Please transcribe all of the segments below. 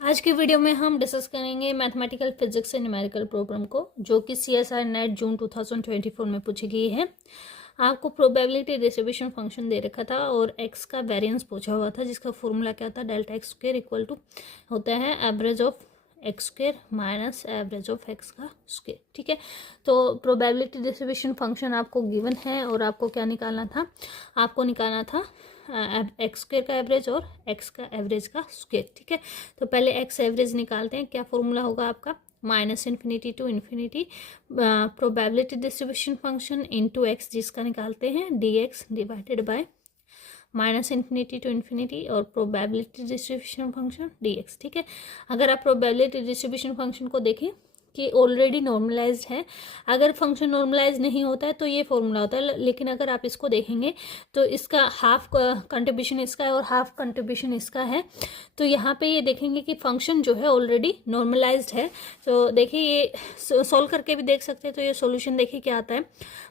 आज की वीडियो में हम डिस्कस करेंगे मैथमेटिकल फिजिक्स से न्यूमेरिकल प्रॉब्लम को, जो कि CSIR नेट जून 2024 में पूछी गई है। आपको प्रोबेबिलिटी डिस्ट्रीब्यूशन फंक्शन दे रखा था और एक्स का वेरिएंस पूछा हुआ था, जिसका फॉर्मूला क्या था, delta x square equal to होता है average of x square minus average of x का स्क्वायर। ठीक है, तो प्रोबेबिलिटी डिस्ट्रीब्यूशन फंक्शन आपको गिवन है और आपको क्या निकालना था, आपको निकालना था एक्स स्क्वायर का एवरेज और एक्स का एवरेज का स्क्वायर। ठीक है, तो पहले एक्स एवरेज निकालते हैं। क्या फॉर्मूला होगा आपका, minus infinity to infinity probability distribution function into x, जिसका निकालते हैं d x divided by minus infinity to infinity और probability distribution function d x. ठीक है, अगर आप प्रोबेबिलिटी डिस्ट्रीब्यूशन फंक्शन को देखें कि ऑलरेडी नॉर्मलाइज्ड है, अगर फंक्शन नॉर्मलाइज नहीं होता है तो ये फॉर्मूला होता है, लेकिन अगर आप इसको देखेंगे तो इसका हाफ कंट्रीब्यूशन इसका है और हाफ कंट्रीब्यूशन इसका है। तो यहाँ पे ये देखेंगे कि फंक्शन जो है ऑलरेडी नॉर्मलाइज्ड है। तो देखिए, ये सॉल्व करके भी देख सकते हैं। तो ये सॉल्यूशन देखिए क्या आता है,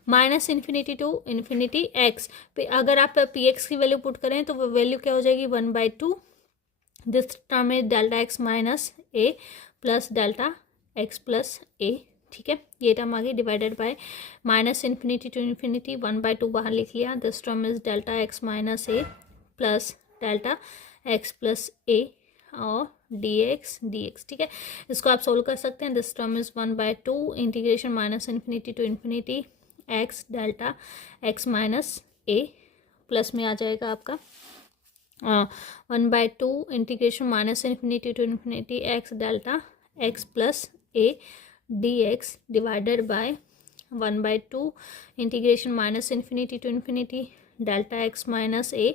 minus infinity to infinity x पे अगर आप पी एक्स की वैल्यू पुट करें तो वो वैल्यू क्या हो जाएगी, 1/2 this term is delta x minus a plus delta x plus a. ठीक है, ये टर्म आ गई divided by minus infinity to infinity 1/2 बाहर लिख लिया, this term is delta x minus a plus delta x plus a और d x. ठीक है, इसको आप सोल्व कर सकते हैं। This term is 1/2 integration minus infinity to infinity x delta x minus a plus में आ जाएगा आपका 1/2 integration minus infinity to infinity x delta x plus a d x divided by 1/2 integration minus infinity to infinity delta x minus a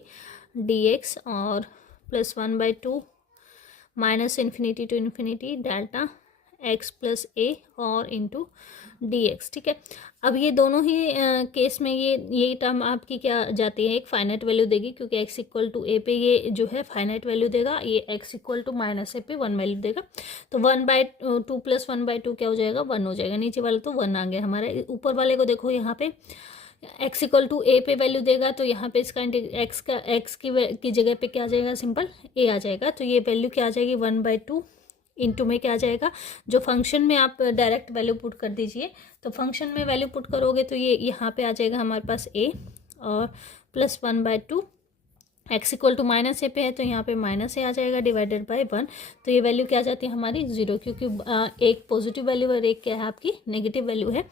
d x और plus 1/2 minus infinity to infinity delta x plus a और into D x. ठीक है, अब ये दोनों ही case में ये term आपकी क्या जाती है, एक फाइनाइट वैल्यू देगी, क्योंकि एक्स इक्वल टू ए पे ये जो है फाइनाइट वैल्यू देगा, ये x equal to minus a पे 1 वैल्यू देगा। तो 1/2 प्लस 1/2 क्या हो जाएगा, 1 हो जाएगा। नीचे वाला तो 1 आ गया हमारा। ऊपर वाले को देखो, यहाँ पे एक्स इक्वल टू ए पे वैल्यू देगा, तो यहाँ पे इसका एक्स की जगह पे क्या आ जाएगा, सिंपल ए आ जाएगा। तो ये वैल्यू क्या आ जाएगी, 1/2 इंटू में क्या आ जाएगा, जो फंक्शन में आप डायरेक्ट वैल्यू पुट कर दीजिए। तो फंक्शन में वैल्यू पुट करोगे तो ये यहाँ पे आ जाएगा हमारे पास ए और plus 1/2 x equal to minus a पे है, तो यहाँ पे माइनस ए आ जाएगा डिवाइडेड बाय 1। तो ये वैल्यू क्या आ जाती है हमारी, 0, क्योंकि एक पॉजिटिव वैल्यू और एक क्या है आपकी नेगेटिव वैल्यू है।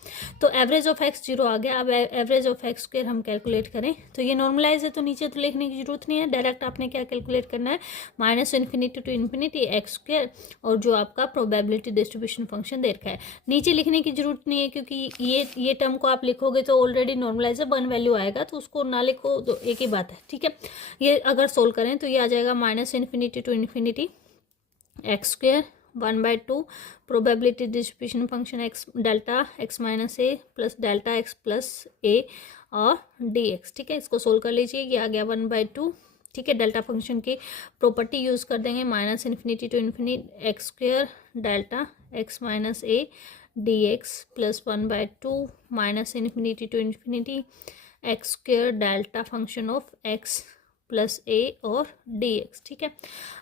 तो एवरेज ऑफ एक्स 0 आ गया। अब एवरेज ऑफ एक्स स्क्वायर हम कैलकुलेट करें तो ये नॉर्मलाइज है, तो नीचे तो लिखने की जरूरत नहीं है, डायरेक्ट आपने क्या कैलकुलेट करना है, minus infinity to infinity x square और जो आपका प्रोबेबिलिटी डिस्ट्रीब्यूशन फंक्शन दे रखा है। नीचे लिखने की जरूरत नहीं है, क्योंकि ये टर्म को आप लिखोगे तो ऑलरेडी नॉर्मलाइज है, 1 वैल्यू आएगा, तो उसको ना लिखो तो एक ही बात है। ठीक है, ये अगर सोल्व करें तो ये आ जाएगा minus infinity to infinity x square 1/2 probability distribution function x delta x minus a plus delta x plus a और डी एक्स। ठीक है, इसको सोल्व कर लीजिए, ये आ गया 1/2। ठीक है, डेल्टा फंक्शन की प्रॉपर्टी यूज़ कर देंगे, minus infinity to infinity x square delta x minus a d x plus 1/2 minus infinity to infinity x square delta function of x plus a और डी एक्स। ठीक है,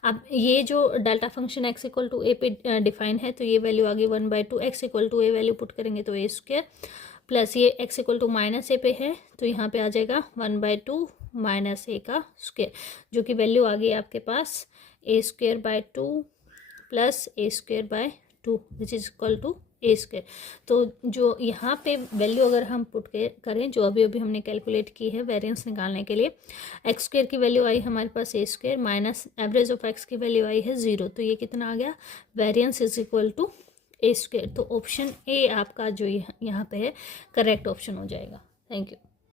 अब ये जो delta function x equal to a पे define है, तो ये वैल्यू आ गई 1/2 x equal to a value put करेंगे तो ए स्क्वायर प्लस ये x equal to minus a पे है, तो यहाँ पे आ जाएगा 1/2 माइनस ए का स्क्वायर, जो कि वैल्यू आ गई आपके पास a square by 2 plus a square by 2 which is equal to a square. तो जो यहाँ पे वैल्यू अगर हम पुट करें, जो अभी हमने कैलकुलेट की है वेरिएंस निकालने के लिए, एक्स स्क्वायर की वैल्यू आई हमारे पास a square minus average of x की वैल्यू आई है 0, तो ये कितना आ गया, variance is equal to a square. तो ऑप्शन ए आपका जो यहाँ पे है करेक्ट ऑप्शन हो जाएगा। Thank you.